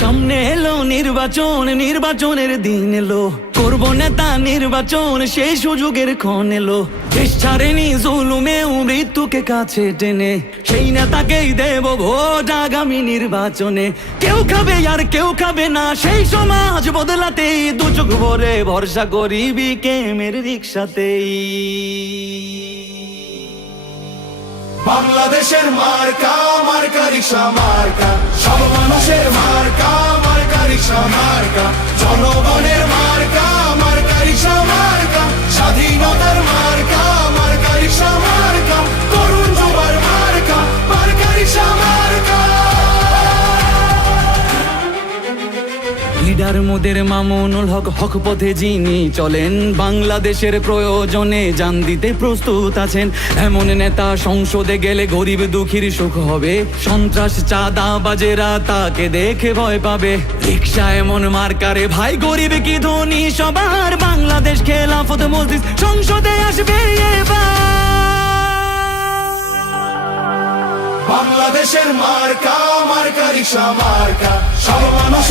সামনে এলো নির্বাচন, নির্বাচনের দিন এলো। করব নেতা নির্বাচন সেই সুযোগের ক্ষণ এলো। দেশ ছাড়েনি জুলুমেও মৃত্যুকে কাছে টেনে। সেই নেতাকেই দেব ভোট আগামী নির্বাচনে। কেউ খাবে আর কেউ খাবে না, সেই সমাজ বদলাতেই দু ভরে ভরসা করি বিকেমের রিক্সাতেই বাংলাদেশের মার্কা মার্কা রিক্সা মার্কা। রিক্সা মার্কা লিডার মোদের মামুনুল হক হক পথে যিনি চলেন, বাংলাদেশের প্রয়োজনে জান দিতে প্রস্তুত আছেন। এমন নেতা সংসদে গেলে গরিব দুঃখীর সুখ হবে। সন্ত্রাস চাঁদা বাজেরা তাকে দেখে ভয় পাবে। রিক্সা এমন মার্কারে, ভাই, গরিব কি ধনী সবার? বাংলাদেশ খেলাফত মসজিদ সংসদে আসবে বাংলাদেশের মার্কা মার্কা রিক্সা মার্কা সব মানুষের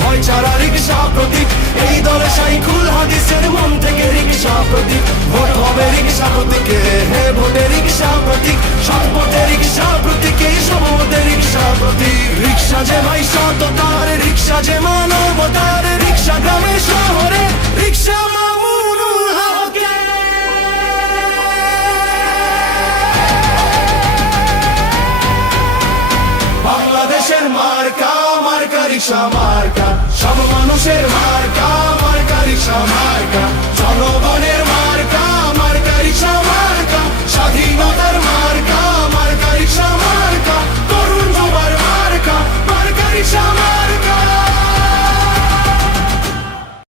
ভয় ছাড়া রিক্সা প্রতীক। এই দলে সাইকুল হাদিসের মন থেকে রিক্সা প্রতীক। ভোট হবে রিক্সা প্রতীকে। হে ভোটে রিক্সা প্রতীক। সৎপথে রিক্সা প্রতীকে। সমতে রিক্সা প্রতীক। রিক্সা যে ভাই সততার রিক্সা যে মানবতার রিক্সা মার্কা সব মানুষের মার্কা মার্কা রিক্সা মার্কা